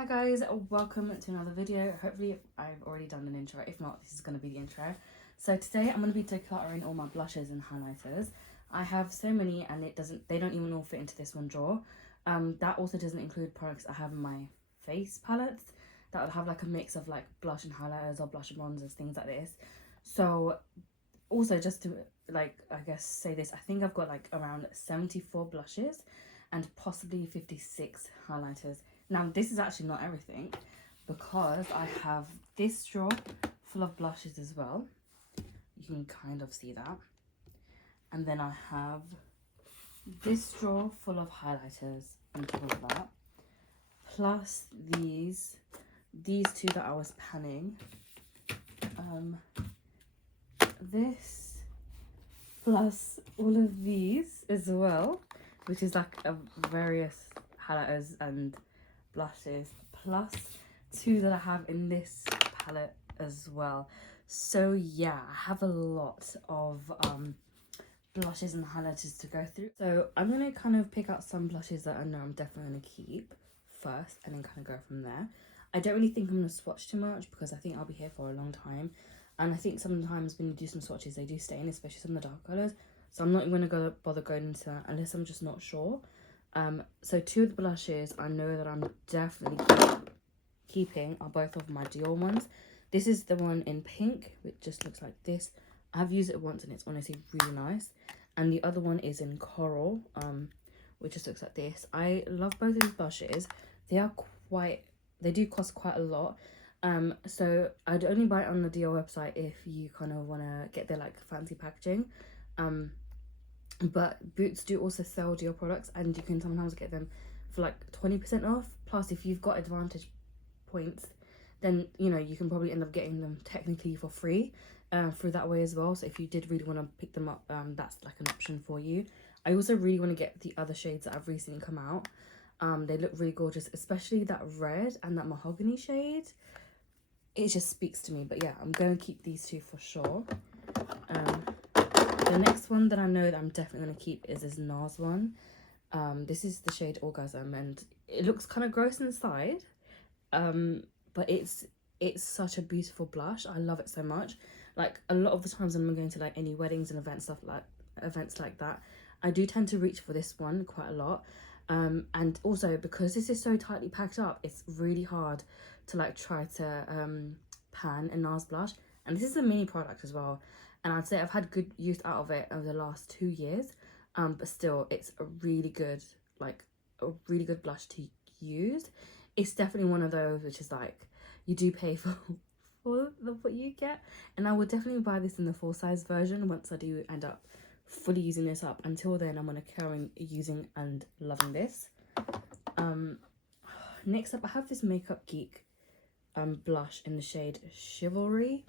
Hi guys, welcome to another video. Hopefully I've already done an intro. If not, this is going to be the intro. So today I'm going to be decluttering all my blushes and highlighters. I have so many and they don't even all fit into this one drawer. That also doesn't include products I have in my face palettes that would have like a mix of like blush and highlighters or blush and bronzers, things like this. So also just to like, I guess say this, I think I've got like around 74 blushes and possibly 56 highlighters. Now this is actually not everything because I have this drawer full of blushes as well. You can kind of see that. And then I have this drawer full of highlighters on top of that. Plus these two that I was panning. This plus all of these as well, which is like a various highlighters and blushes, plus two that I have in this palette as well. So yeah, I have a lot of blushes and highlighters to go through. So I'm gonna kind of pick out some blushes that I know I'm definitely gonna keep first and then kind of go from there. I don't really think I'm gonna swatch too much because I think I'll be here for a long time, and I think sometimes when you do some swatches they do stain, especially some of the dark colors. So I'm not even gonna bother going into that unless I'm just not sure. So two of the blushes I know that I'm definitely keeping are both of my Dior ones. This is the one in pink, which just looks like this. I've used it once and it's honestly really nice. And the other one is in coral, which just looks like this. I love both of these blushes. They do cost quite a lot. So I'd only buy it on the Dior website if you kind of want to get their like fancy packaging. But Boots do also sell Dior products and you can sometimes get them for like 20% off. Plus if you've got advantage points, then you know you can probably end up getting them technically for free through that way as well. So if you did really want to pick them up, that's like an option for you. I also really want to get the other shades that have recently come out. They look really gorgeous, especially that red and that mahogany shade. It just speaks to me. But yeah, I'm going to keep these two for sure. The next one that I know that I'm definitely going to keep is this NARS one. This is the shade Orgasm and it looks kind of gross inside. But it's such a beautiful blush. I love it so much. Like a lot of the times when I'm going to like any weddings and events like that, I do tend to reach for this one quite a lot. And also because this is so tightly packed up, it's really hard to like try to pan a NARS blush. And this is a mini product as well. And I'd say I've had good use out of it over the last 2 years. But still, it's a really good blush to use. It's definitely one of those which is like, you do pay for what you get. And I would definitely buy this in the full size version once I do end up fully using this up. Until then, I'm going to carry on using and loving this. Next up, I have this Makeup Geek blush in the shade Chivalry.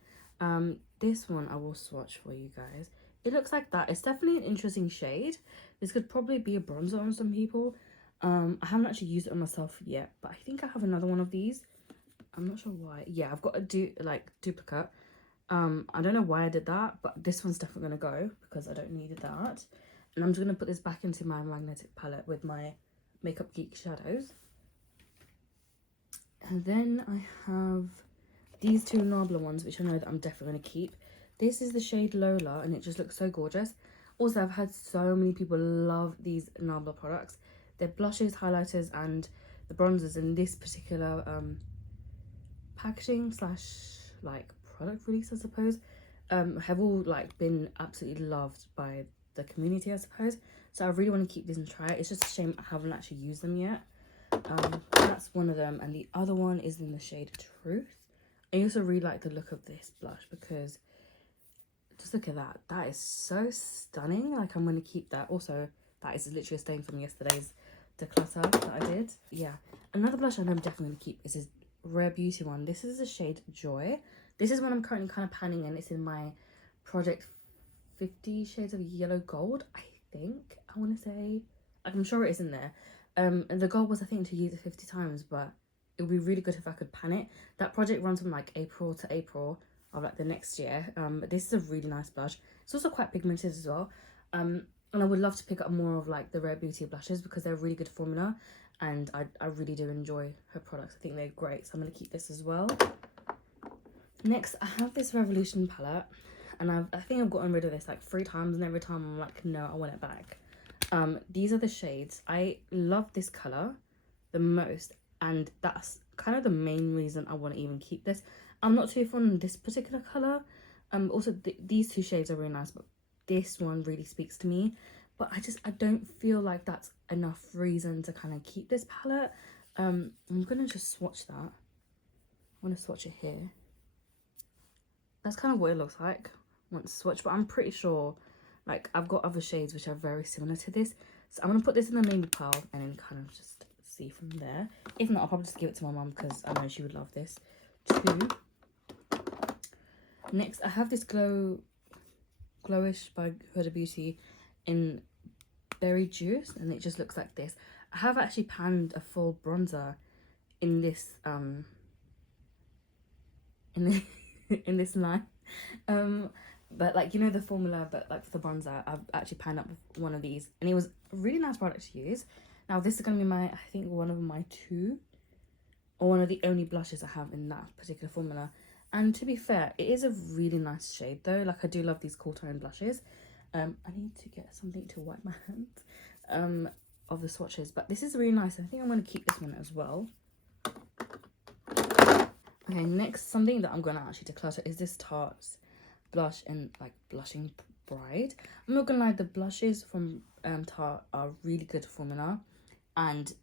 This one I will swatch for you guys. It looks like that. It's definitely an interesting shade. This could probably be a bronzer on some people. I haven't actually used it on myself yet, but I think I have another one of these. I'm not sure why. Yeah, I've got a duplicate. I don't know why I did that, but this one's definitely gonna go because I don't need that. And I'm just gonna put this back into my magnetic palette with my Makeup Geek shadows. And then I have these two Nabla ones, which I know that I'm definitely going to keep. This is the shade Lola, and it just looks so gorgeous. Also, I've had so many people love these Nabla products. Their blushes, highlighters, and the bronzers in this particular packaging / like product release, I suppose, have all like been absolutely loved by the community, I suppose. So I really want to keep these and try it. It's just a shame I haven't actually used them yet. That's one of them, and the other one is in the shade Truth. I also really like the look of this blush because just look at that. That is so stunning. Like I'm going to keep that. Also, that is literally a stain from yesterday's declutter that I did. Yeah. Another blush I know I'm definitely going to keep is this Rare Beauty one. This is the shade Joy. This is one I'm currently kind of panning and it's in my Project 50 Shades of Yellow Gold, I think. I want to say. Like, I'm sure it is in there. And the goal was, I think, to use it 50 times, but it would be really good if I could pan it. That project runs from like April to April of like the next year. But this is a really nice blush. It's also quite pigmented as well. And I would love to pick up more of like the Rare Beauty blushes because they're a really good formula. and I really do enjoy her products. I think they're great, so I'm going to keep this as well. Next, I have this Revolution palette, and I think I've gotten rid of this like 3 times, and every time I'm like, no, I want it back. These are the shades. I love this color the most, and that's kind of the main reason I want to even keep this. I'm not too fond of this particular color. Also these 2 shades are really nice, but this one really speaks to me. But I don't feel like that's enough reason to kind of keep this palette. I'm gonna just swatch that. I'm gonna swatch it here. That's kind of what it looks like once swatched, but I'm pretty sure like I've got other shades which are very similar to this. So I'm gonna put this in the maybe pile and then kind of just see from there. If not, I'll probably just give it to my mum because I know she would love this too. Next, I have this Glowish by Huda Beauty in Berry Juice, and it just looks like this. I have actually panned a full bronzer in this in this line, but like, you know, the formula, but like for the bronzer I've actually panned up one of these, and it was a really nice product to use. Now this is going to be my, I think, one of my 2 or one of the only blushes I have in that particular formula. And to be fair, it is a really nice shade though. Like, I do love these cool tone blushes. I need to get something to wipe my hands of the swatches, but this is really nice. I think I'm going to keep this one as well. Okay, next, something that I'm going to actually declutter is this Tarte's blush in like Blushing Bride. I'm not going to lie, the blushes from Tarte are really good formula, and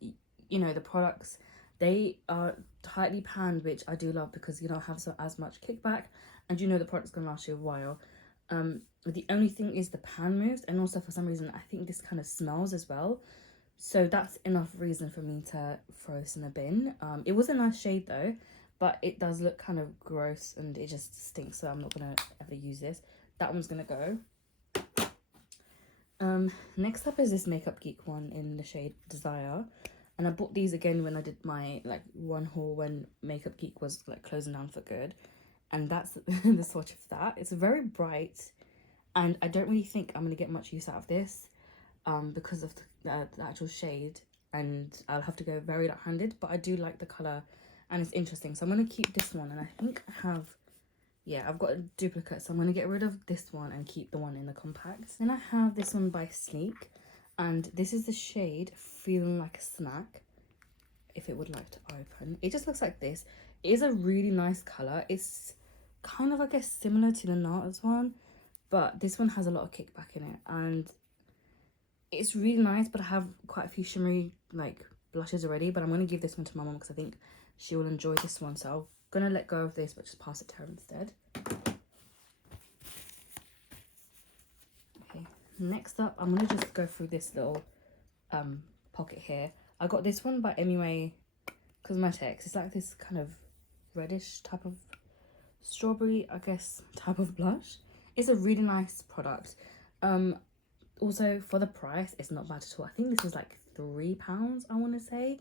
you know, the products, they are tightly panned, which I do love because you don't have as much kickback, and you know the product's going to last you a while. The only thing is the pan moves, and also for some reason I think this kind of smells as well, so that's enough reason for me to throw this in a bin. It was a nice shade though, but it does look kind of gross and it just stinks, so I'm not gonna ever use this. That one's gonna go. Next up is this Makeup Geek one in the shade Desire, and I bought these again when I did my like one haul when Makeup Geek was like closing down for good, and that's the swatch of that. It's very bright, and I don't really think I'm gonna get much use out of this because of the actual shade, and I'll have to go very light-handed, but I do like the color and it's interesting, so I'm going to keep this one. And I think I have, yeah, I've got a duplicate, so I'm going to get rid of this one and keep the one in the compact. Then I have this one by Sleek, and this is the shade Feeling Like a Snack, if it would like to open. It just looks like this. It is a really nice color. It's kind of, I guess, similar to the NARS one, but this one has a lot of kickback in it, and it's really nice. But I have quite a few shimmery like blushes already, but I'm going to give this one to my mum because I think she will enjoy this one, so I'm gonna let go of this but just pass it to her instead. Okay, next up I'm gonna just go through this little pocket here. I got this one by MUA Cosmetics. It's like this kind of reddish type of strawberry, I guess, type of blush. It's a really nice product. Also for the price, it's not bad at all. I think this was like £3, I want to say,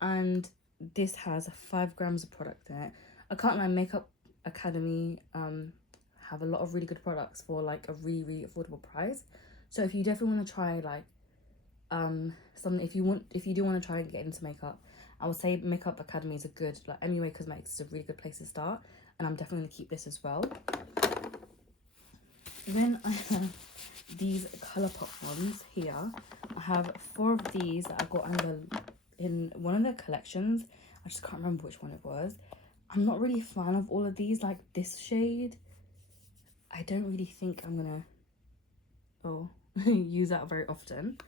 and this has 5 grams of product in it. I can't lie, Makeup Academy have a lot of really good products for like a really affordable price. So if you definitely want to try like something, if you do want to try and get into makeup, I would say Makeup Academy is a good, like MUA Cosmetics is a really good place to start, and I'm definitely going to keep this as well. Then I have these Colourpop ones here. I have 4 of these that I got in one of their collections. I just can't remember which one it was. I'm not really a fan of all of these. Like this shade, I don't really think I'm gonna use that very often.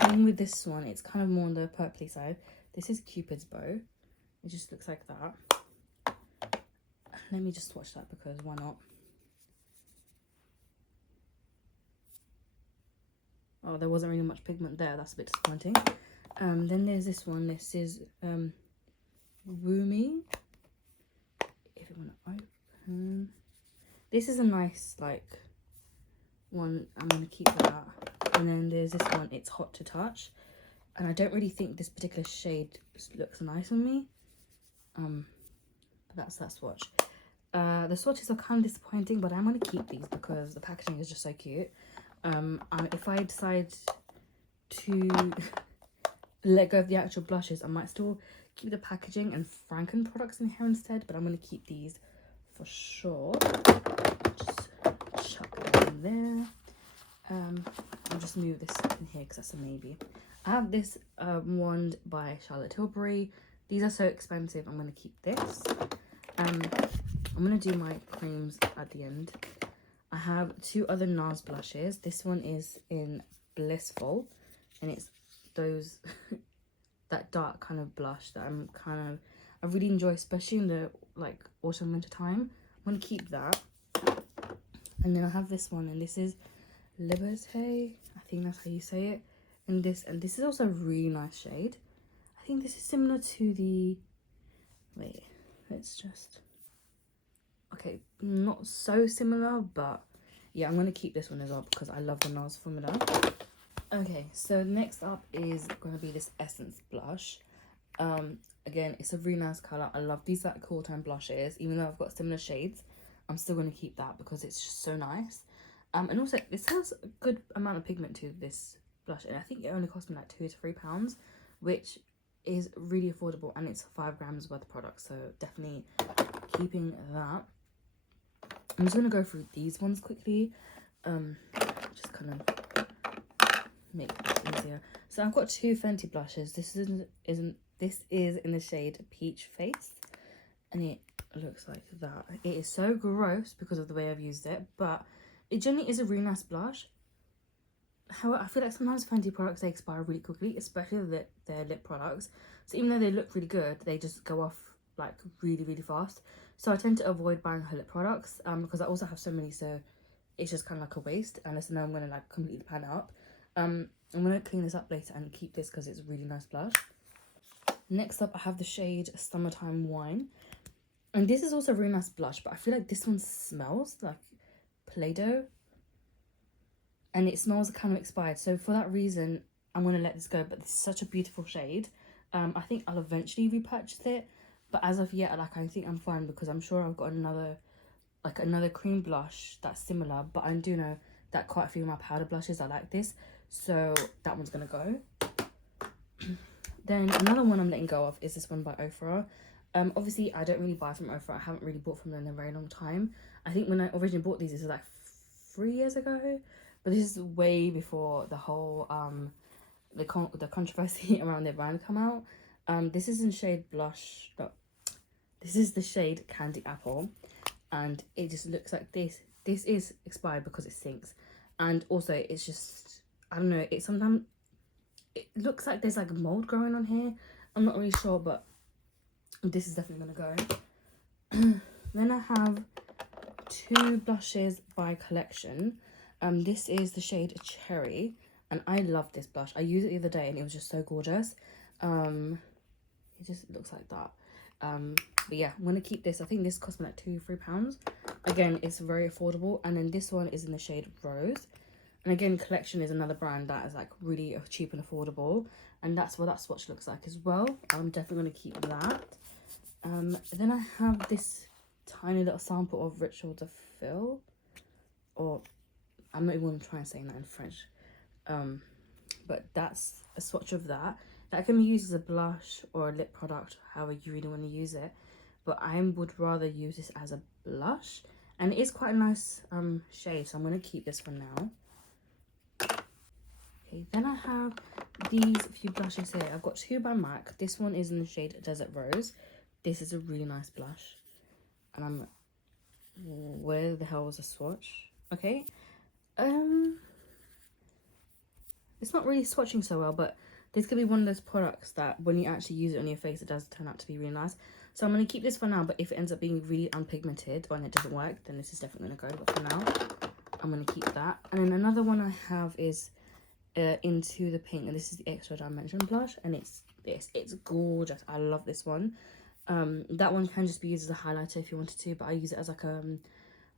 Same with this one. It's kind of more on the purpley side. This is Cupid's Bow. It just looks like that. Let me just swatch that because why not? Oh, there wasn't really much pigment there. That's a bit disappointing. Then there's this one. This is Roomy. If you want to open, this is a nice like one. I'm gonna keep that. And then there's this one. It's Hot to Touch, and I don't really think this particular shade looks nice on me. But that's that swatch. The swatches are kind of disappointing, but I'm gonna keep these because the packaging is just so cute. If I decide to let go of the actual blushes. I might still keep the packaging and Franken products in here instead, but I'm going to keep these for sure. Just chuck them in there. I'll just move this in here because that's a maybe. I have this wand by Charlotte Tilbury. These are so expensive. I'm going to keep this. I'm going to do my creams at the end. I have 2 other NARS blushes. This one is in Blissful, and it's those that dark kind of blush that I really enjoy, especially in the like autumn winter time. I'm going to keep that. And then I have this one, and this is Liberté, I think that's how you say it. And this is also a really nice shade. I think this is similar to the, wait, let's just, okay, not so similar, but yeah, I'm going to keep this one as well because I love the NARS formula. Okay, so next up is going to be this Essence blush. Again, it's a really nice colour. I love these like cool tone blushes. Even though I've got similar shades, I'm still going to keep that because it's just so nice. And also, this has a good amount of pigment to this blush, and I think it only cost me like £2 to £3, which is really affordable, and it's 5 grams worth of product, so definitely keeping that. I'm just going to go through these ones quickly, just kind of make it easier. So I've got 2 Fenty blushes. This is in the shade Peach Face, and it looks like that. It is so gross because of the way I've used it, but it generally is a really nice blush. However, I feel like sometimes Fenty products, they expire really quickly, especially their lip products. So even though they look really good, they just go off like really, really fast. So I tend to avoid buying her lip products because I also have so many, so it's just kind of like a waste unless I know I'm going to like completely pan it up. I'm going to clean this up later and keep this because it's a really nice blush. Next up, I have the shade Summertime Wine. And this is also a really nice blush, but I feel like this one smells like Play-Doh. And it smells kind of expired. So for that reason, I'm going to let this go. But this is such a beautiful shade. I think I'll eventually repurchase it. But as of yet, like, I think I'm fine because I'm sure I've got another cream blush that's similar. But I do know that quite a few of my powder blushes are like this. So that one's going to go. Then another one I'm letting go of is this one by Ofra. Obviously, I don't really buy from Ofra. I haven't really bought from them in a very long time. I think when I originally bought these, this was like 3 years ago. But this is way before the whole the controversy around their brand come out. This is in shade blush. No, this is the shade Candy Apple, and it just looks like this. This is expired because it sinks, and also it's just, I don't know. It sometimes it looks like there's like mold growing on here. I'm not really sure, but this is definitely gonna go. Then I have 2 blushes by Collection. This is the shade Cherry, and I love this blush. I used it the other day and it was just so gorgeous. It just looks like that. But yeah, I'm gonna keep this. I think this cost me like £2 to £3. Again, it's very affordable. And then this one is in the shade Rose, and again, Collection is another brand that is like really cheap and affordable, and that's what that swatch looks like as well. I'm definitely gonna keep that. Then I have this tiny little sample of Ritual de Fil, or I'm not even going to try and say that in French. But that's a swatch of that. That can be used as a blush or a lip product, however you really want to use it. But I would rather use this as a blush. And it is quite a nice shade, so I'm going to keep this for now. Okay, then I have these few blushes here. I've got 2 by MAC. This one is in the shade Desert Rose. This is a really nice blush. And where the hell was the swatch? Okay. It's not really swatching so well, but this could be one of those products that when you actually use it on your face, it does turn out to be really nice. So I'm going to keep this for now, but if it ends up being really unpigmented when it doesn't work, then this is definitely going to go. But for now, I'm going to keep that. And then another one I have is Into the Pink, and this is the Extra Dimension blush, and it's gorgeous. I love this one. That one can just be used as a highlighter if you wanted to, but I use it as like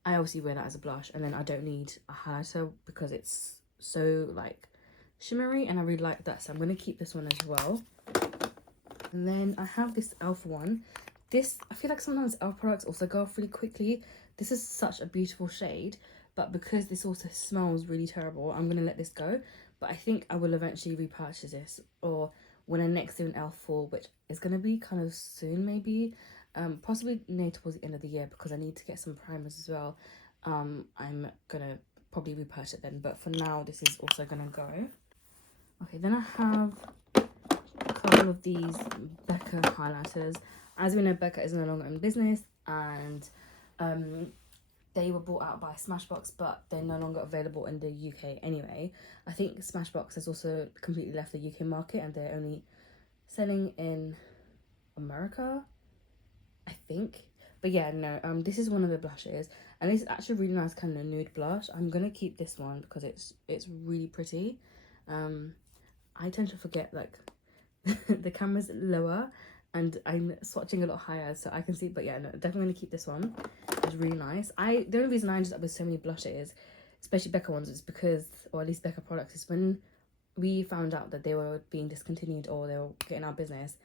I obviously wear that as a blush, and then I don't need a highlighter because it's so like shimmery, and I really like that, so I'm going to keep this one as well. And then I have this e.l.f. one. This, I feel like sometimes e.l.f. products also go off really quickly. This is such a beautiful shade, but because this also smells really terrible, I'm going to let this go. But I think I will eventually repurchase this, or when I next do an elf haul, which is going to be kind of soon maybe, possibly near towards the end of the year, because I need to get some primers as well. I'm going to probably repurchase it then, but for now this is also going to go. Okay, then I have a couple of these Becca highlighters. As we know, Becca is no longer in business, and they were bought out by Smashbox, but they're no longer available in the UK anyway. I think Smashbox has also completely left the UK market, and they're only selling in America, I think. But yeah, no, this is one of the blushes, and it's actually a really nice kind of nude blush. I'm gonna keep this one because it's really pretty. I tend to forget, like, the camera's lower and I'm swatching a lot higher so I can see, but yeah, no, definitely gonna keep this one. It's really nice. The only reason I ended up with so many blushes, especially Becca ones, is because, or at least Becca products, is when we found out that they were being discontinued or they were getting out of business,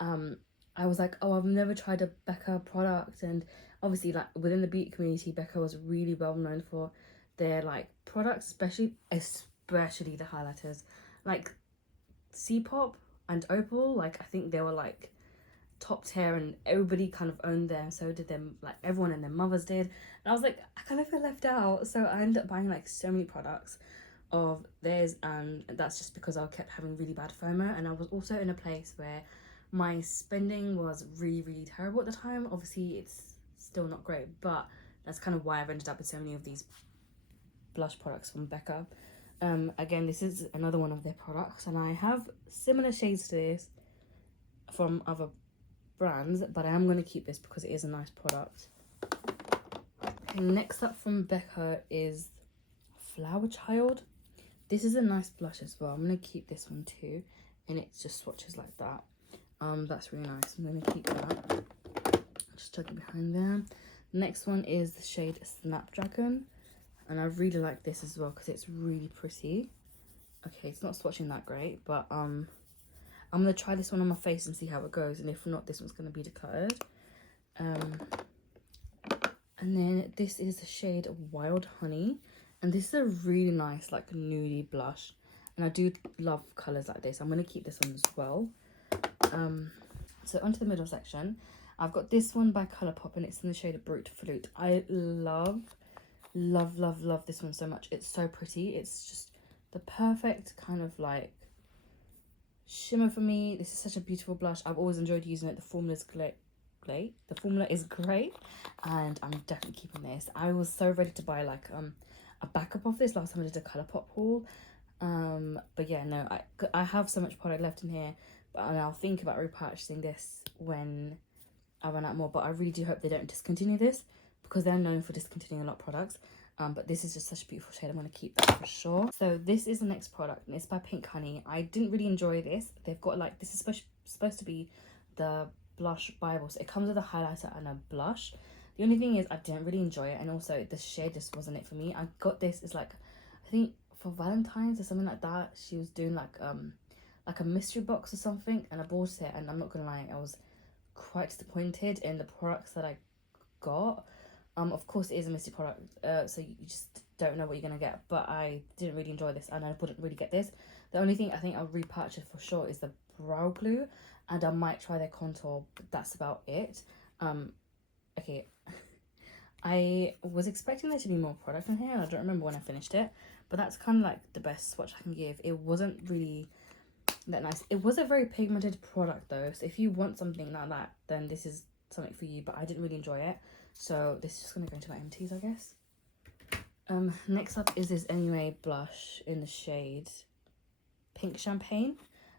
I was like, oh, I've never tried a Becca product. And obviously, like, within the beauty community, Becca was really well known for their, like, products, especially the highlighters. Like C-Pop and Opal, like, I think they were like top tier, and everybody kind of owned them, so did them, like everyone and their mothers did. And I was like, I kind of feel left out, so I ended up buying like so many products of theirs, and that's just because I kept having really bad FOMO, and I was also in a place where my spending was really terrible at the time. Obviously it's still not great, but that's kind of why I've ended up with so many of these blush products from Becca. Again, this is another one of their products, and I have similar shades to this from other brands, but I am going to keep this because it is a nice product. Okay, next up from Becca is Flower Child. This is a nice blush as well. I'm going to keep this one too, and it just swatches like that. That's really nice. I'm going to keep that. Just tuck it behind there. Next one is the shade Snapdragon, and I really like this as well because it's really pretty. Okay, it's not swatching that great, but I'm gonna try this one on my face and see how it goes, and if not, this one's gonna be decluttered. And then this is the shade Wild Honey, and this is a really nice, like, nudie blush, and I do love colors like this. I'm gonna keep this one as well. So onto the middle section, I've got this one by Colourpop, and it's in the shade Brute Flute. I love this one so much. It's so pretty. It's just the perfect kind of like shimmer for me. This is such a beautiful blush. I've always enjoyed using it. The formula's great. The formula is great, and I'm definitely keeping this. I was so ready to buy like a backup of this last time I did a Colourpop haul. But yeah, no, I have so much product left in here, but I'll think about repurchasing this when I run out more. But I really do hope they don't discontinue this, because they're known for discontinuing a lot of products. But this is just such a beautiful shade. I'm going to keep that for sure. So this is the next product, and it's by Pink Honey. I didn't really enjoy this. They've got, like, this is supposed to be the blush Bible. So it comes with a highlighter and a blush. The only thing is I didn't really enjoy it, and also the shade just wasn't it for me. I got this, it's like, I think for Valentine's or something like that. She was doing like a mystery box or something, and I bought it, and I'm not gonna lie, I was quite disappointed in the products that I got. Of course it is a mystery product, so you just don't know what you're gonna get, but I didn't really enjoy this, and I wouldn't really get this. The only thing I think I'll repurchase for sure is the brow glue, and I might try their contour, but that's about it. Okay, I was expecting there to be more product in here, and I don't remember when I finished it, but that's kind of like the best swatch I can give. It wasn't really that nice. It was a very pigmented product though, so if you want something like that, then this is something for you, but I didn't really enjoy it, so this is just going to go into my empties, I guess. Next up is this Anyway blush in the shade Pink Champagne.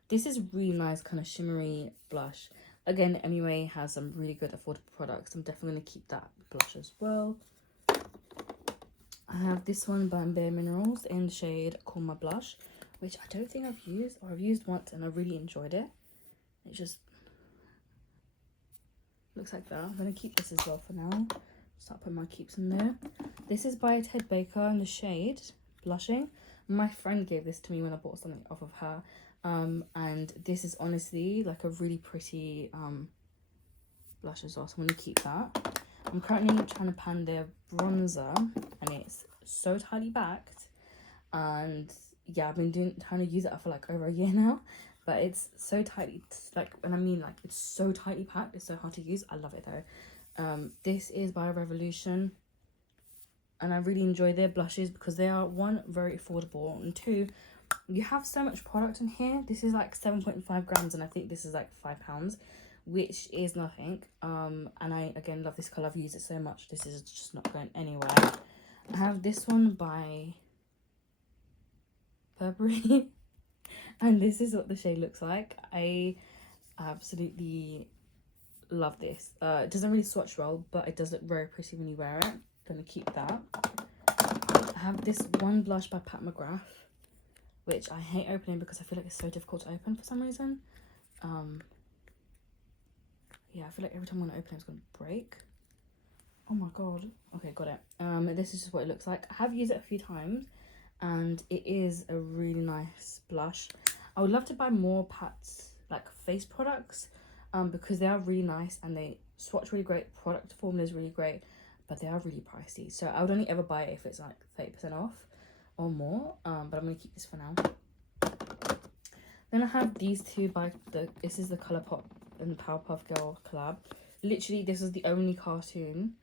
This is really nice, kind of shimmery blush. Again, Anyway has some really good affordable products. I'm definitely going to keep that blush as well. I have this one by Bare Minerals in the shade Call My Blush, which I don't think I've used, or I've used once and I really enjoyed it. It just looks like that. I'm going to keep this as well for now. Start putting my keeps in there. This is by Ted Baker in the shade Blushing. My friend gave this to me when I bought something off of her. And this is honestly like a really pretty blush as well, so I'm going to keep that. I'm currently trying to pan their bronzer, and it's so tightly backed, and yeah, I've been trying to use it for like over a year now, but it's so tightly, like, and I mean like it's so tightly packed, it's so hard to use. I love it though. This is by Revolution, and I really enjoy their blushes because they are, one, very affordable, and two, you have so much product in here. This is like 7.5 grams, and I think this is like £5, which is nothing. And I again love this color. I've used it so much. This is just not going anywhere. I have this one by Burberry and this is what the shade looks like. I absolutely love this. It doesn't really swatch well, but it does look very pretty when you wear it. I'm gonna keep that. I have this one blush by Pat McGrath, which I hate opening because I feel like it's so difficult to open for some reason. Yeah, I feel like every time I want to open it, it's going to break. Oh my god. Okay, got it. This is just what it looks like. I have used it a few times, and it is a really nice blush. I would love to buy more Pat's like face products, because they are really nice and they swatch really great. Product formula is really great, but they are really pricey. So I would only ever buy it if it's like 30% off or more. But I'm going to keep this for now. Then I have these two by this is the Colourpop and Powerpuff Girl collab. Literally, this was the only cartoon.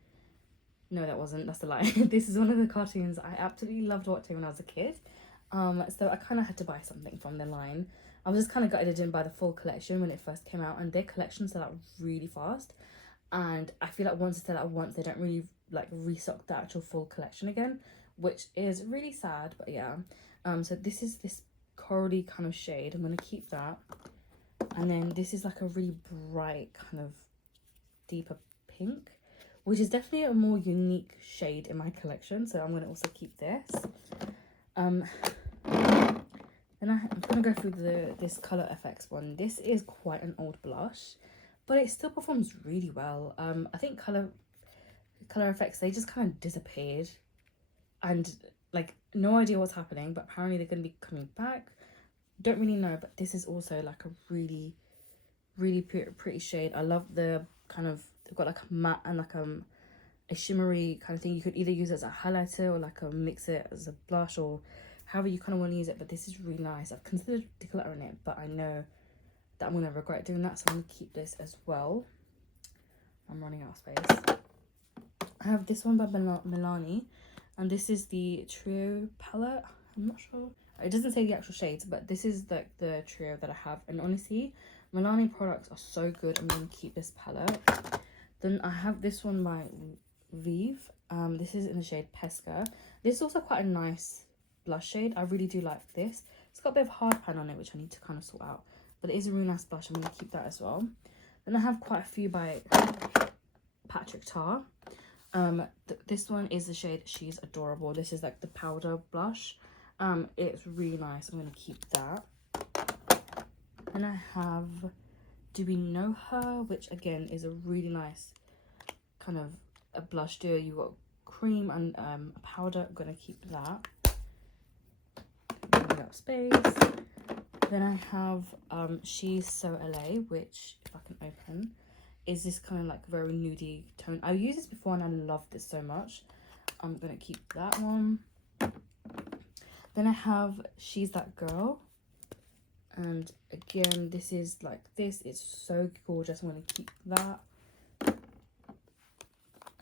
No, that wasn't. That's a lie. This is one of the cartoons I absolutely loved watching when I was a kid. So I kind of had to buy something from their line. I was just kind of gutted I didn't buy the full collection when it first came out, and their collections sell out really fast. And I feel like once they sell out once, they don't really like restock the actual full collection again, which is really sad. But yeah, so this is this corally kind of shade. I'm gonna keep that. And then this is like a really bright kind of deeper pink, which is definitely a more unique shade in my collection, so I'm going to also keep this. Then I'm going to go through this Colour FX one. This is quite an old blush, but it still performs really well. I think Colour FX, they just kind of disappeared, and like no idea what's happening, but apparently they're going to be coming back. Don't really know, but this is also like a really pretty shade. I love the kind of, they've got like a matte and like a shimmery kind of thing. You could either use it as a highlighter or like mix it as a blush or however you kind of want to use it, but this is really nice. I've considered decluttering it, but I know that I'm gonna regret doing that, so I'm gonna keep this as well. I'm running out of space. I have this one by Milani, and this is the Trio palette. I'm not sure, it doesn't say the actual shades, but this is the trio that I have, and honestly Milani products are so good. I'm going to keep this palette. Then I have this one by Vive. This is in the shade Pesca. This is also quite a nice blush shade. I really do like this. It's got a bit of hard pan on it, which I need to kind of sort out, but it is a really nice blush. I'm going to keep that as well. Then I have quite a few by Patrick Tar. This one is the shade She's Adorable. This is like the powder blush. It's really nice. I'm going to keep that. And I have Do We Know Her, which again is a really nice kind of a blush duo. You've got cream and a powder. I'm going to keep that. Running out of space. Then I have She's So LA, which, if I can open, is this kind of like very nudie tone. I used this before and I loved this so much. I'm going to keep that one. Then I have She's That Girl. And again, this is like this. It's so gorgeous. I'm going to keep that.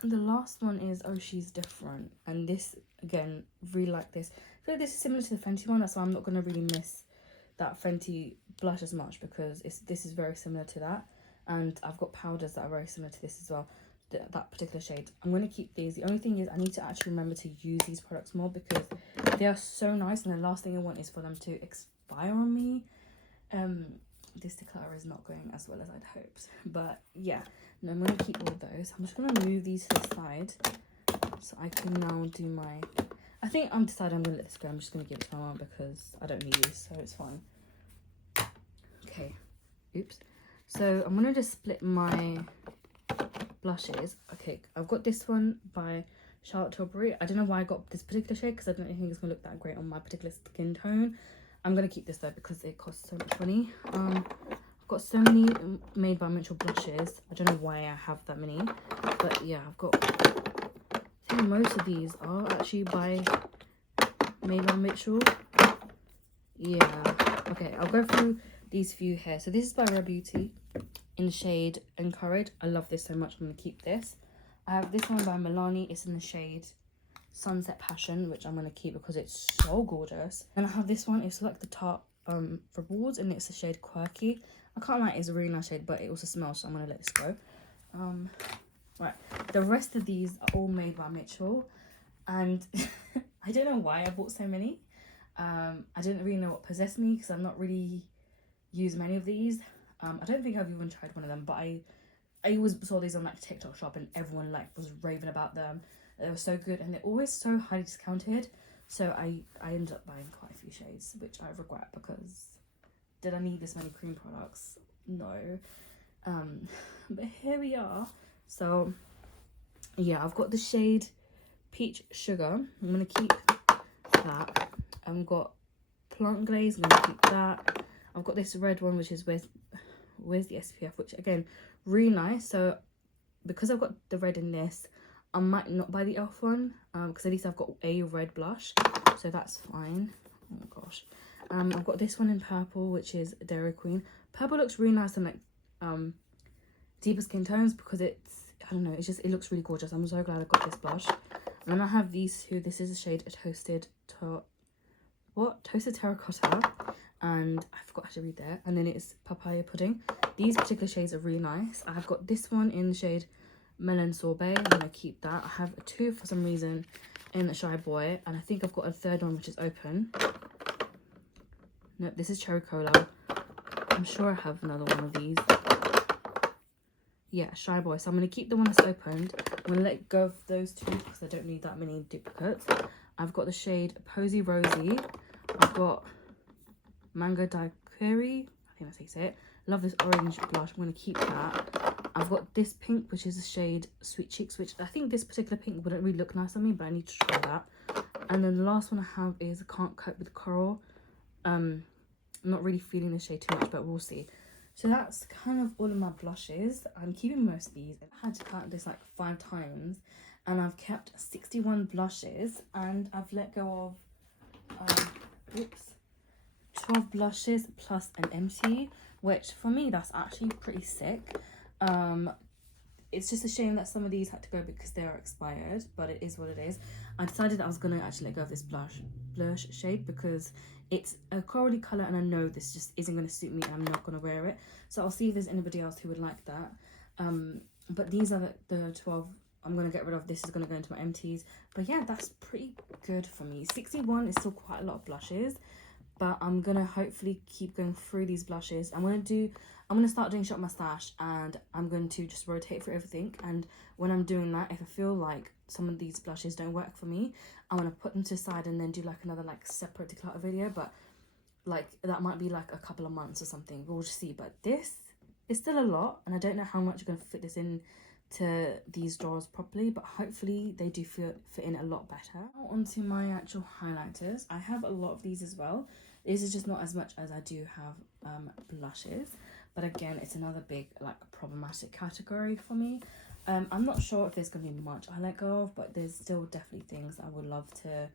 And the last one is Oh She's Different. And this, again, really like this. I feel like this is similar to the Fenty one. That's why I'm not going to really miss that Fenty blush as much, because this is very similar to that. And I've got powders that are very similar to this as well. That particular shade. I'm going to keep these. The only thing is I need to actually remember to use these products more, because they are so nice. And the last thing I want is for them to expire on me. This declutter is not going as well as I'd hoped, but yeah, no, I'm going to keep all of those. I'm just going to move these to the side so I can now do my, I think I'm decided I'm going to let this go. I'm just going to give it to my mom because I don't need these, so it's fine. Okay, oops. So I'm going to just split my blushes. Okay, I've got this one by Charlotte Tilbury. I don't know why I got this particular shade because I don't think it's going to look that great on my particular skin tone. I'm going to keep this though because it costs so much money. I've got so many made by Mitchell blushes. I don't know why I have that many, but yeah, I've got, I think most of these are actually made by Mitchell. Yeah, okay, I'll go through these few here. So this is by Rare Beauty in the shade Encourage. I love this so much. I'm gonna keep this. I have this one by Milani. It's in the shade Sunset Passion, which I'm gonna keep because it's so gorgeous. And I have this one. It's like the Tarte Rewards, and it's the shade Quirky. I can't lie, it's a really nice shade, but it also smells, so I'm gonna let this go. Right, the rest of these are all made by Mitchell, and I don't know why I bought so many. I didn't really know what possessed me because I've not really used many of these. I don't think I've even tried one of them, but I always saw these on like TikTok shop, and everyone like was raving about them. They were so good, and they're always so highly discounted. So I ended up buying quite a few shades, which I regret because did I need this many cream products? No. But here we are. So yeah, I've got the shade Peach Sugar. I'm gonna keep that. I've got Plant Glaze. I'm gonna keep that. I've got this red one, which is with the SPF, which again really nice. So because I've got the red in this, I might not buy the e.l.f. one because at least I've got a red blush, so that's fine. Oh my gosh. I've got this one in purple, which is Dairy Queen. Purple looks really nice on like deeper skin tones because it's, I don't know, it's just, it looks really gorgeous. I'm so glad I got this blush. And then I have these two. This is a shade Toasted Terracotta, and I forgot how to read that. And then it's Papaya Pudding. These particular shades are really nice. I have got this one in the shade Melon Sorbet. I'm gonna keep that. I have two for some reason in the Shy Boy, and I think I've got a third one which is open. No, this is Cherry Cola. I'm sure I have another one of these. Yeah, Shy Boy. So I'm going to keep the one that's opened. I'm going to let go of those two because I don't need that many duplicates. I've got the shade Posy Rosy. I've got Mango Daiquiri. I think that's how you say it. Love this orange blush. I'm going to keep that. I've got this pink, which is the shade Sweet Cheeks, which I think this particular pink wouldn't really look nice on me, but I need to try that. And then the last one I have is Can't Cope with Coral. I'm not really feeling the shade too much, but we'll see. So that's kind of all of my blushes. I'm keeping most of these. I had to count this like 5 times, and I've kept 61 blushes, and I've let go of 12 blushes plus an empty, which for me that's actually pretty sick. It's just a shame that some of these had to go because they are expired, but it is what it is. I decided I was going to actually let go of this blush shade because it's a corally colour, and I know this just isn't going to suit me and I'm not going to wear it. So I'll see if there's anybody else who would like that. But these are the 12 I'm going to get rid of. This is going to go into my empties. But yeah, that's pretty good for me. 61 is still quite a lot of blushes, but I'm going to hopefully keep going through these blushes. I'm going to start doing Shop My Stash, and I'm going to just rotate through everything. And when I'm doing that, if I feel like some of these blushes don't work for me, I'm going to put them to the side and then do like another like separate declutter video. But like that might be like a couple of months or something. We'll just see. But this is still a lot, and I don't know how much I'm going to fit this in to these drawers properly, but hopefully they do fit in a lot better. Now onto my actual highlighters. I have a lot of these as well. This is just not as much as I do have blushes, but again, it's another big like problematic category for me. I'm not sure if there's gonna be much I let go of, but there's still definitely things I would love to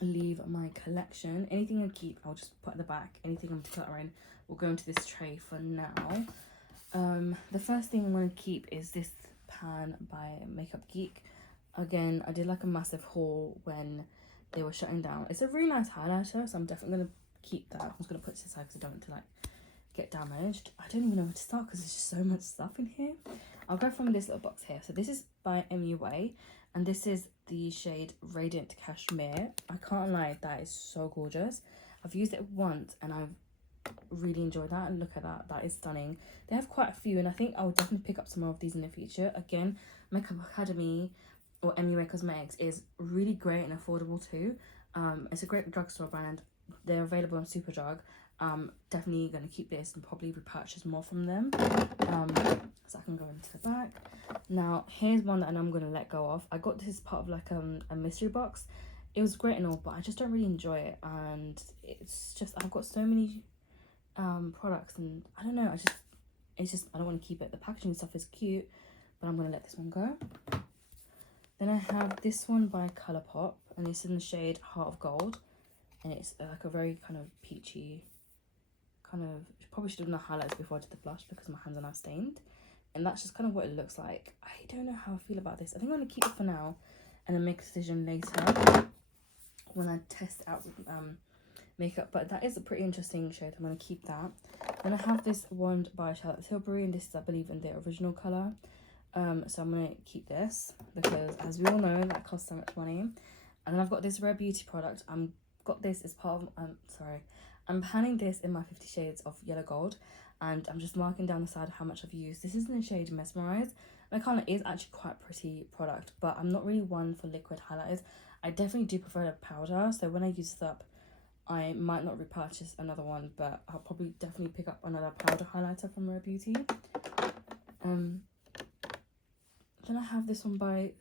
leave my collection. Anything I keep, I'll just put at the back. Anything I'm decluttering will go into this tray for now. The first thing I'm going to keep is this pan by Makeup Geek. Again, I did like a massive haul when they were shutting down. It's a really nice highlighter, so I'm definitely going to keep that. I'm just going to put it aside because I don't want it to like get damaged. I don't even know where to start because there's just so much stuff in here. I'll go from this little box here. So this is by MUA, and this is the shade Radiant Cashmere. I can't lie, that is so gorgeous. I've used it once and I've really enjoyed that, and look at that, that is stunning. They have quite a few, and I think I'll definitely pick up some more of these in the future. Again, Makeup Academy or MUA Cosmetics is really great and affordable too. It's a great drugstore brand. They're available on Superdrug. Definitely going to keep this and probably repurchase more from them. So I can go into the back. Now here's one that I'm going to let go of. I got this as part of like a mystery box. It was great and all, but I just don't really enjoy it, and it's just I've got so many products, and I don't know, I don't want to keep it. The packaging stuff is cute, but I'm going to let this one go. Then I have this one by Colourpop, and this is in the shade Heart of Gold. and it's like a very kind of peachy kind of, probably should have done the highlights before I did the blush because my hands are now stained, and that's just kind of what it looks like. I don't know how I feel about this. I think I'm going to keep it for now and then make a decision later when I test out makeup, but that is a pretty interesting shade. I'm going to keep that. Then I have this one by Charlotte Tilbury, and this is, I believe, in the original colour. So I'm going to keep this because, as we all know, that costs so much money. And then I've got this Rare Beauty product. Got this as part of, I'm panning this in my 50 Shades of Yellow Gold, and I'm just marking down the side how much I've used. This is in the shade Mesmerize. And it kind of is actually quite a pretty product, but I'm not really one for liquid highlighters. I definitely do prefer the powder, so when I use this up, I might not repurchase another one, but I'll probably definitely pick up another powder highlighter from Rare Beauty. Then I have this one by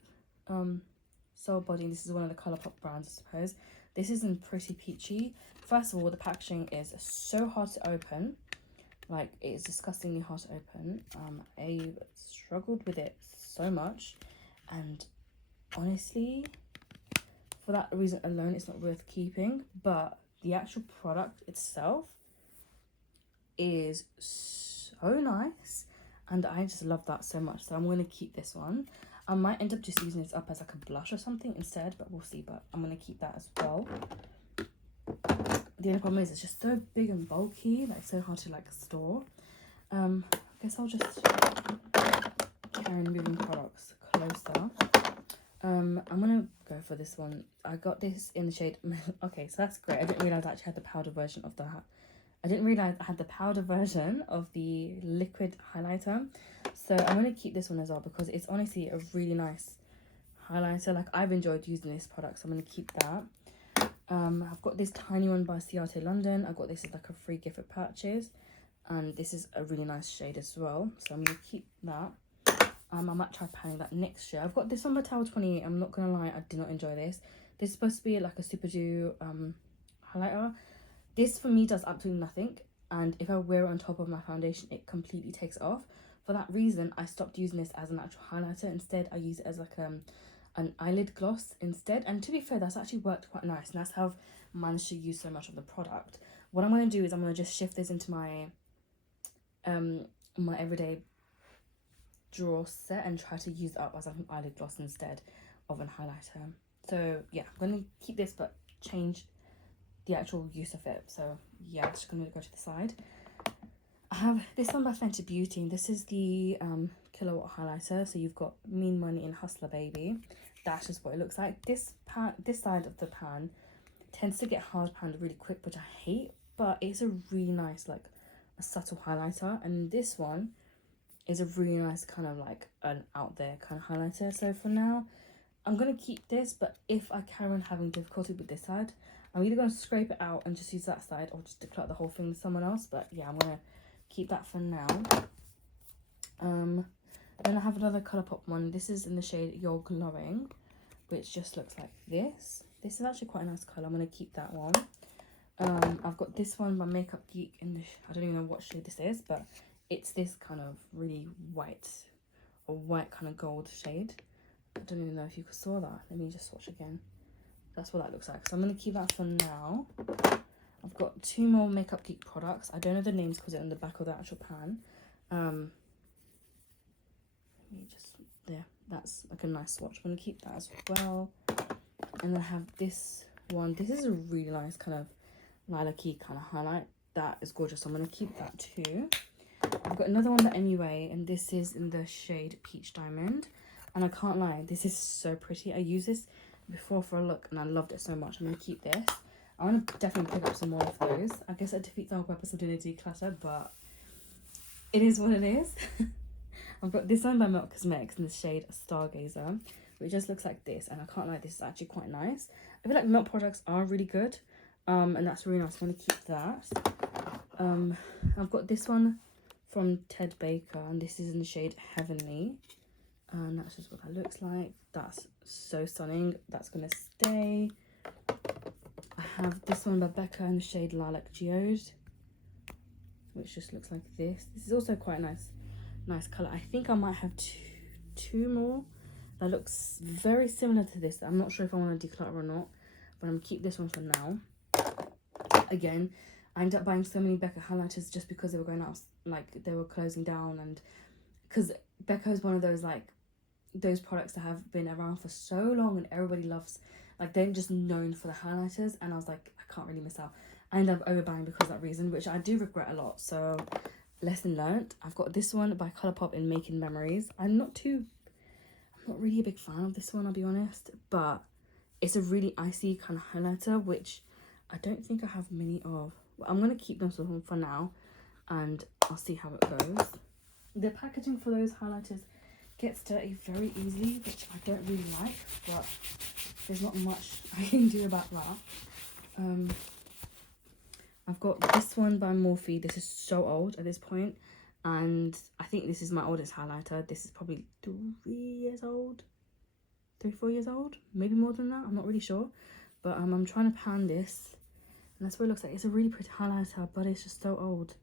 Soul Body, and this is one of the Colourpop brands, I suppose. This is in Pretty Peachy. First of all, the packaging is so hard to open. Like, it is disgustingly hard to open. I struggled with it so much, and honestly, for that reason alone, it's not worth keeping. But the actual product itself is so nice, and I just love that so much. So I'm going to keep this one. I might end up just using this up as like a blush or something instead, but we'll see. But I'm going to keep that as well. The only problem is it's just so big and bulky, like so hard to like store. I guess I'll just carry on moving products closer. I'm gonna go for this one. I got this in the shade okay, so that's great. I didn't realize I actually had the powder version of the liquid highlighter, so I'm gonna keep this one as well because it's honestly a really nice highlighter. Like, I've enjoyed using this product, so I'm gonna keep that. I've got this tiny one by Ciate London. I got this as like a free gift with purchase, and this is a really nice shade as well, so I'm gonna keep that. I might try panning that next year. I've got this one by Tower 28. I'm not gonna lie, I did not enjoy this. This is supposed to be like a super dew highlighter. This for me does absolutely nothing, and if I wear it on top of my foundation, it completely takes off. For that reason, I stopped using this as an actual highlighter. Instead, I use it as like an eyelid gloss instead, and to be fair, that's actually worked quite nice, and that's how I've managed to use so much of the product. What I'm going to do is I'm going to just shift this into my my everyday drawer set and try to use it up as like an eyelid gloss instead of an highlighter. So yeah, I'm going to keep this but change the actual use of it. So yeah, I'm just going to go to the side. I have this one by Fenty Beauty, and this is the Kilowatt highlighter. So you've got Mean Money and Hustler Baby. That's just what it looks like. This side of the pan tends to get hard panned really quick, which I hate, but it's a really nice, like, a subtle highlighter. And this one is a really nice kind of like an out there kind of highlighter. So for now, I'm going to keep this, but if I carry on having difficulty with this side, I'm either going to scrape it out and just use that side, or just declutter the whole thing with someone else. But yeah, I'm going to keep that for now. Then I have another Colourpop one. This is in the shade You're Glowing, which just looks like this. This is actually quite a nice colour. I'm going to keep that one. I've got this one by Makeup Geek in the, I don't even know what shade this is, but it's this kind of really white kind of gold shade. I don't even know if you saw that. Let me just swatch again. That's what that looks like. So I'm going to keep that for now. I've got 2 more Makeup Geek products. I don't know the names because they're on the back of the actual pan. Let me just, there, that's like a nice swatch. I'm going to keep that as well. And then I have this one. This is a really nice kind of lilac-y kind of highlight. That is gorgeous. So I'm going to keep that too. I've got another one by MUA, and this is in the shade Peach Diamond. And I can't lie, this is so pretty. I used this before for a look, and I loved it so much. I'm going to keep this. I want to definitely pick up some more of those. I guess it defeats the whole purpose of doing a declutter, but it is what it is. I've got this one by Milk Cosmetics in the shade Stargazer, which just looks like this, and I can't lie, this is actually quite nice. I feel like Milk products are really good, and that's really nice. I'm going to keep that. I've got this one from Ted Baker, and this is in the shade Heavenly, and that's just what that looks like. That's so stunning. That's going to stay. I have this one by Becca in the shade Lilac Geode, which just looks like this. This is also quite a nice colour. I think I might have two more that looks very similar to this. I'm not sure if I want to declutter or not, but I'm going to keep this one for now. Again, I ended up buying so many Becca highlighters just because they were going out, like they were closing down, and because Becca is one of those like those products that have been around for so long and everybody loves, like they're just known for the highlighters, and I was like, I can't really miss out. I ended up overbuying because of that reason, which I do regret a lot. So lesson learned. I've got this one by Colourpop in Making Memories. I'm not really a big fan of this one, I'll be honest, but it's a really icy kind of highlighter, which I don't think I have many of. I'm going to keep them for now, and I'll see how it goes. The packaging for those highlighters gets dirty very easily, which I don't really like, but there's not much I can do about that. I've got this one by Morphe. This is so old at this point, and I think this is my oldest highlighter. This is probably 3 years old, 4 years old, maybe more than that, I'm not really sure. But I'm trying to pan this, and that's what it looks like. It's a really pretty highlighter, but it's just so old.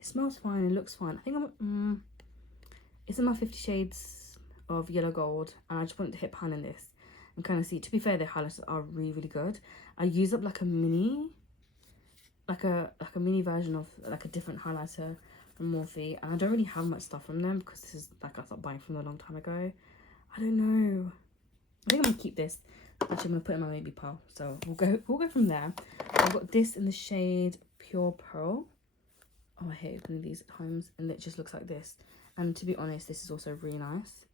It smells fine, it looks fine. I think it's in my 50 Shades of Yellow Gold, and I just wanted to hit pan in this and kind of see. To be fair, the highlighters are really good. I use up like a mini version of like a different highlighter from Morphe, and I don't really have much stuff from them because this is like I stopped buying from them a long time ago. I don't know. I think I'm gonna keep this. Actually, I'm gonna put it in my maybe pile. So we'll go from there. I've got this in the shade Pure Pearl. Oh, I hate opening these at times, and it just looks like this. And to be honest, this is also really nice.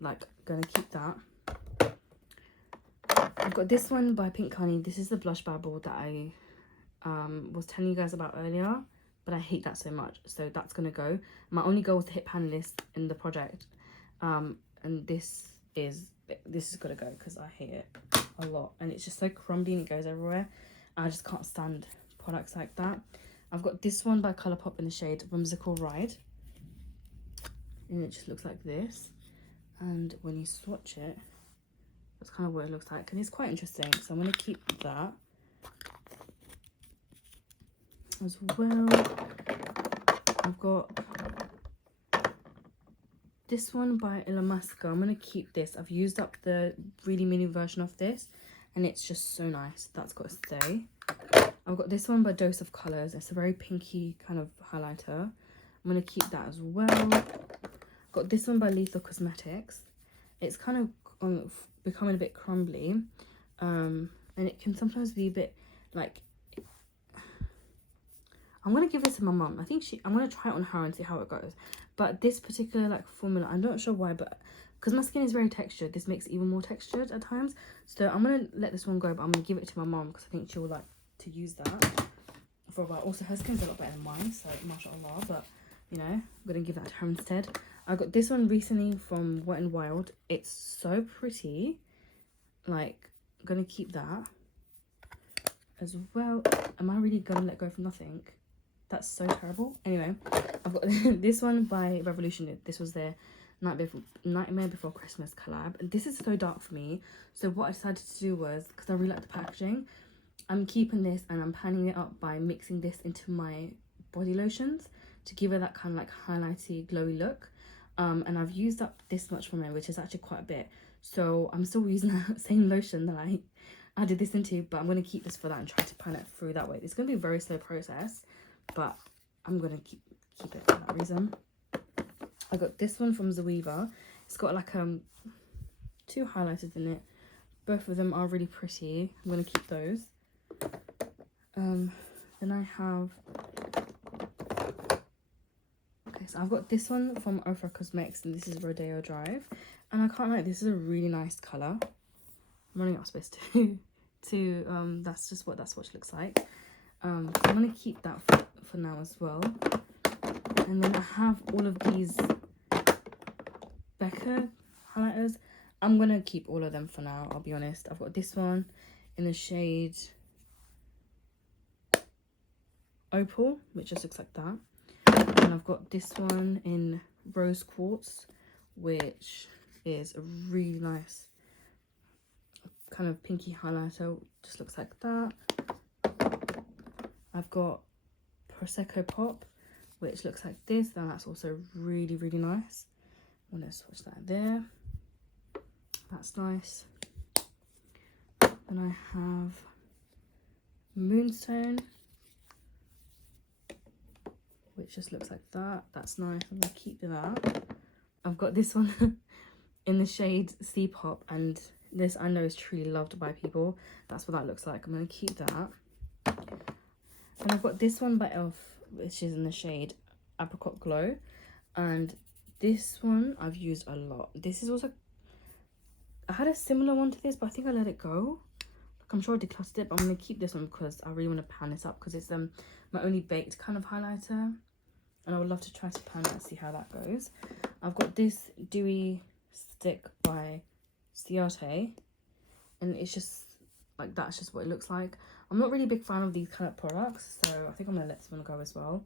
Like, gonna keep that. I've got this one by Pink Honey. This is the blush babble that I was telling you guys about earlier, but I hate that so much, so that's gonna go. My only goal was to hit pan this in the project, and this is gotta go because I hate it a lot, and it's just so crumbly and it goes everywhere. I just can't stand products like that. I've got this one by Colourpop in the shade Whimsical Ride, and it just looks like this, and when you swatch it, that's kind of what it looks like, and it's quite interesting, so I'm going to keep that as well. I've got this one by Illamasqua. I'm going to keep this. I've used up the really mini version of this, and it's just so nice. That's got to stay. I've got this one by Dose of Colours. It's a very pinky kind of highlighter. I'm going to keep that as well. Got this one by Lethal Cosmetics. It's kind of becoming a bit crumbly, and it can sometimes be a bit like, I'm going to give this to my mum. I'm going to try it on her and see how it goes. But this particular like formula, I'm not sure why, but because my skin is very textured, this makes it even more textured at times. So I'm going to let this one go, but I'm going to give it to my mum because I think she'll like to use that for a while. Also, her skin's a lot better than mine, so mashallah, but you know, I'm going to give that to her instead. I got this one recently from Wet n Wild. It's so pretty. Like, I'm going to keep that as well. Am I really going to let go for nothing? That's so terrible. Anyway, I've got this one by Revolution. This was their Nightmare Before Christmas collab. And this is so dark for me. So what I decided to do was, because I really like the packaging, I'm keeping this and I'm panning it up by mixing this into my body lotions to give it that kind of like highlighty, glowy look. And I've used up this much from it, which is actually quite a bit. So I'm still using that same lotion that I added this into, but I'm going to keep this for that and try to pan it through that way. It's going to be a very slow process, but I'm going to keep it for that reason. I got this one from Zoeva. It's got like 2 highlighters in it. Both of them are really pretty. I'm going to keep those. Then I have, okay, so I've got this one from Ofra Cosmetics, and this is Rodeo Drive, and I can't lie, this is a really nice color. I'm running out of space to that's just what she looks like. I'm gonna keep that for now as well. And then I have all of these Becca highlighters. I'm gonna keep all of them for now, I'll be honest. I've got this one in the shade Opal, which just looks like that. And I've got this one in Rose Quartz, which is a really nice kind of pinky highlighter, just looks like that. I've got Prosecco Pop, which looks like this, and that's also really, really nice. I'm gonna swatch that there. That's nice. Then I have Moonstone, which just looks like that. That's nice. I'm gonna keep that. I've got this one in the shade C Pop, and this I know is truly loved by people. That's what that looks like. I'm gonna keep that. And I've got this one by Elf, which is in the shade Apricot Glow, and this one I've used a lot. This is also, I had a similar one to this, but I think I let it go. Like, I'm sure I decluttered it, but I'm gonna keep this one because I really want to pan this up, because it's my only baked kind of highlighter, and I would love to try to pan it and see how that goes. I've got this dewy stick by Ciate, and it's just like, that's just what it looks like. I'm not really a big fan of these kind of products, so I think I'm gonna let this one go as well.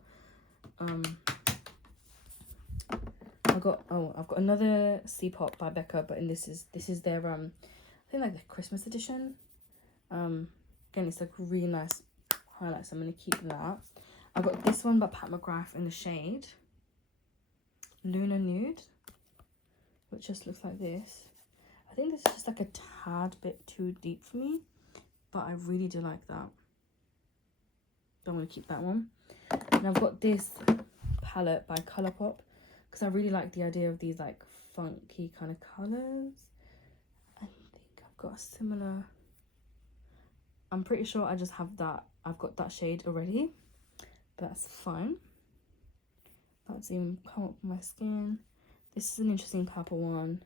I've got another C Pop by Becca, but this is their I think like the Christmas edition. Again, it's like really nice highlight, so I'm gonna keep that. I've got this one by Pat McGrath in the shade Lunar Nude, which just looks like this. I think this is just like a tad bit too deep for me, but I really do like that. So I'm gonna keep that one. And I've got this palette by Colourpop, because I really like the idea of these like funky kind of colours. I think I've got a similar, I'm pretty sure I just have that, I've got that shade already, but that's fine. That's even come up with my skin. This is an interesting purple one.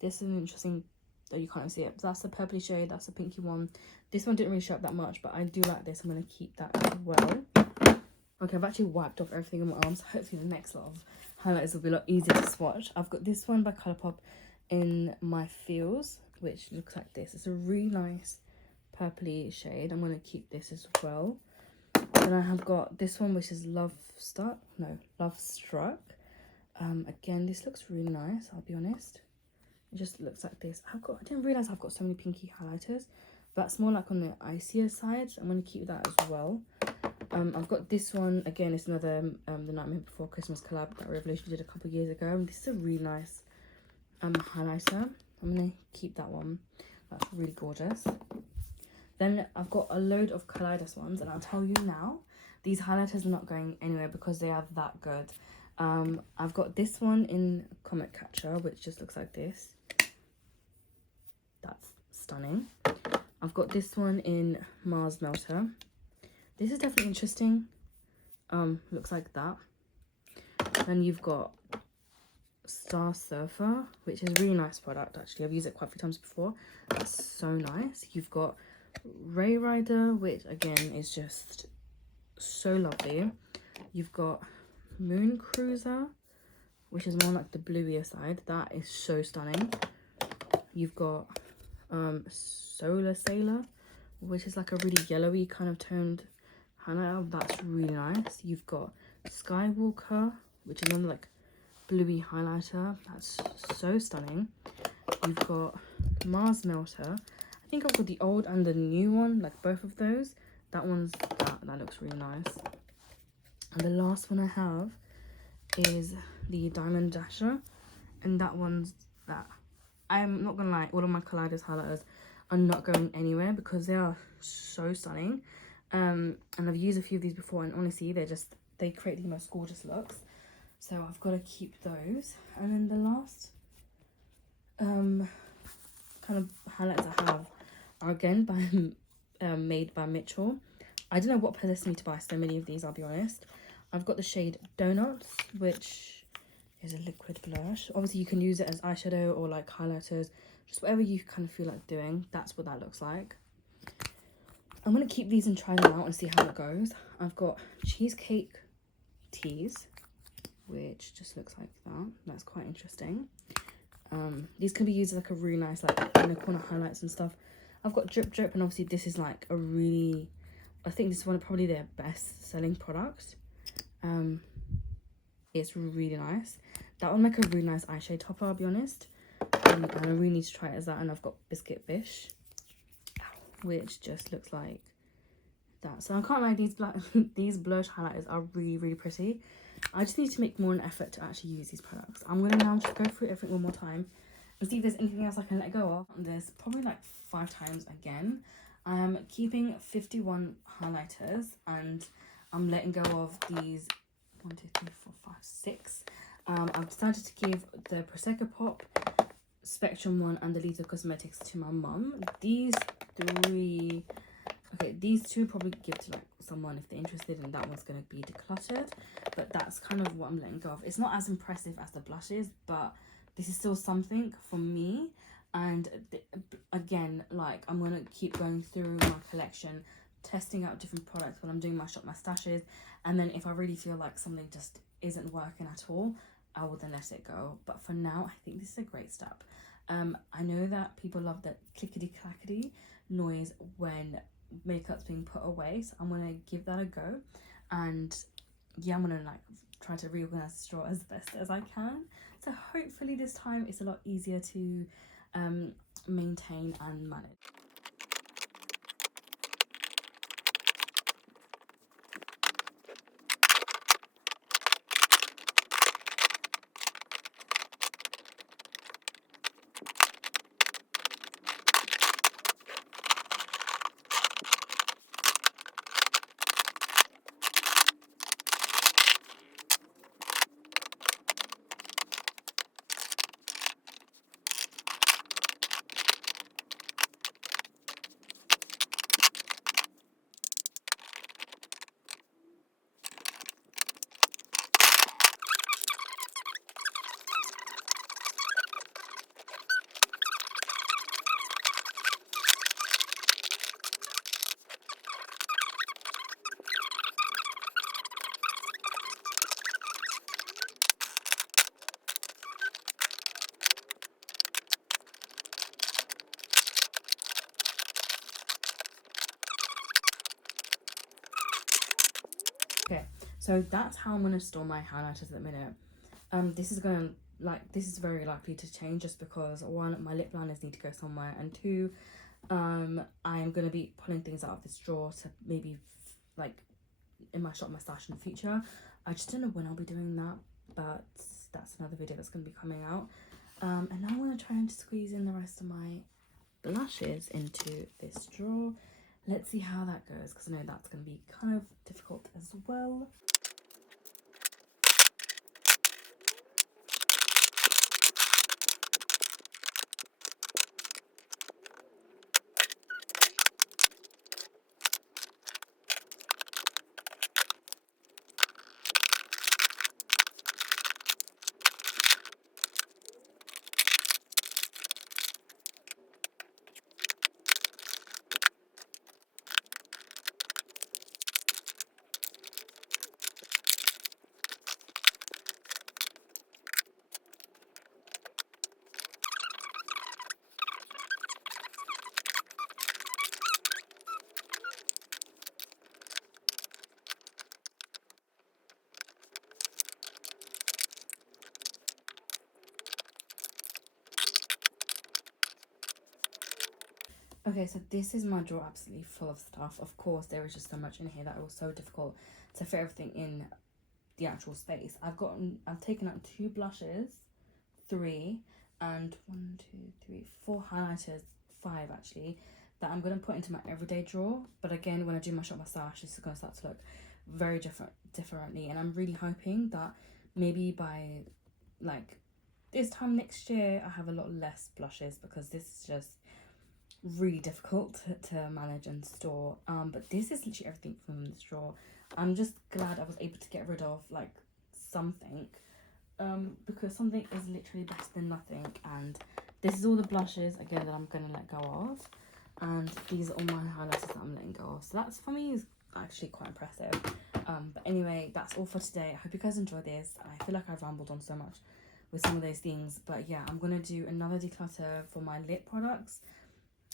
This is an interesting, oh, you can't see it. That's the purpley shade, that's the pinky one. This one didn't really show up that much, but I do like this. I'm going to keep that as well. Okay, I've actually wiped off everything on my arms. Hopefully the next lot of highlighters will be a lot easier to swatch. I've got this one by Colourpop in My Feels, which looks like this. It's a really nice purpley shade. I'm going to keep this as well. Then I have got this one, which is Love Struck. Again, this looks really nice, I'll be honest. It just looks like this. I didn't realise I've got so many pinky highlighters. That's more like on the icier side. So I'm going to keep that as well. I've got this one. Again, it's another The Nightmare Before Christmas collab that Revolution did a couple of years ago. And this is a really nice highlighter. I'm going to keep that one. That's really gorgeous. Then I've got a load of Kaleidos ones. And I'll tell you now, these highlighters are not going anywhere because they are that good. I've got this one in Comet Catcher, which just looks like this. That's stunning. I've got this one in Mars Melter. This is definitely interesting. Looks like that. Then you've got Star Surfer, which is a really nice product actually. I've used it quite a few times before. That's so nice. You've got Ray Rider, which again is just so lovely. You've got Moon Cruiser, which is more like the bluier side. That is so stunning. You've got Solar Sailor, which is like a really yellowy kind of toned highlighter. That's really nice. You've got Skywalker, which is another like bluey highlighter. That's so stunning. You've got Mars Melter. I think I've got the old and the new one, like both of those. That looks really nice. And the last one I have is the Diamond Dasher, and that one's that. I'm not gonna lie, all of my Kaleidos highlighters are not going anywhere because they are so stunning. And I've used a few of these before, and honestly, they create the most gorgeous looks. So I've got to keep those. And then the last kind of highlights I have are again made by Mitchell. I don't know what possessed me to buy so many of these, I'll be honest. I've got the shade Donuts, which is a liquid blush. Obviously, you can use it as eyeshadow or like highlighters, just whatever you kind of feel like doing. That's what that looks like. I'm going to keep these and try them out and see how it goes. I've got Cheesecake Teas, which just looks like that. That's quite interesting. These can be used as like a really nice like inner corner highlights and stuff. I've got Drip Drip, and obviously this is like a really, I think this is one of probably their best selling products. It's really nice. That will make a really nice eyeshade topper, I'll be honest. And I really need to try it as that. And I've got Biscuit Bish, which just looks like that. So I can't lie, these blush highlighters are really, really pretty. I just need to make more an effort to actually use these products. I'm going to now just go through everything one more time and see if there's anything else I can let go of. There's probably like 5 times again. I am keeping 51 highlighters, and I'm letting go of these 1, 2, 3, 4, 5, 6. I've decided to give the Prosecco Pop, Spectrum one, and the Lethal Cosmetics to my mum. These 3, okay, these 2 probably give to like someone if they're interested, and that one's going to be decluttered. But that's kind of what I'm letting go of. It's not as impressive as the blushes, but this is still something for me. And again, like, I'm going to keep going through my collection, testing out different products when I'm doing my shop my stashes, and then if I really feel like something just isn't working at all, I will then let it go. But for now, I think this is a great step. I know that people love that clickety clackety noise when makeup's being put away, so I'm gonna give that a go. And yeah, I'm gonna like try to reorganize the straw as best as I can, so hopefully this time it's a lot easier to maintain and manage. Okay, so that's how I'm gonna store my highlighters at the minute. This is very likely to change, just because 1, my lip liners need to go somewhere, and 2, I'm gonna be pulling things out of this drawer to maybe like in my shop my stash in the future. I just don't know when I'll be doing that, but that's another video that's gonna be coming out. And now I'm gonna try and squeeze in the rest of my blushes into this drawer. Let's see how that goes, because I know that's going to be kind of difficult as well. Okay, so this is my drawer absolutely full of stuff. Of course, there is just so much in here that it was so difficult to fit everything in the actual space. I've taken out 2 blushes, 3, and 1, 2, 3, 4 highlighters, 5 actually, that I'm going to put into my everyday drawer. But again, when I do my shop mustache, this is going to start to look very differently, and I'm really hoping that maybe by like this time next year I have a lot less blushes, because this is just really difficult to manage and store. But this is literally everything from this drawer. I'm just glad I was able to get rid of like something, because something is literally better than nothing. And this is all the blushes again that I'm gonna let go of, and these are all my highlighters that I'm letting go of. So that's, for me, is actually quite impressive. But anyway, that's all for today. I hope you guys enjoyed this. I feel like I've rambled on so much with some of those things, but yeah, I'm gonna do another declutter for my lip products,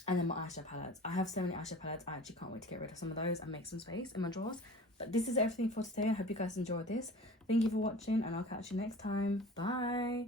and then my eyeshadow palettes. I have so many eyeshadow palettes, I actually can't wait to get rid of some of those and make some space in my drawers. But this is everything for today. I hope you guys enjoyed this. Thank you for watching, and I'll catch you next time. Bye.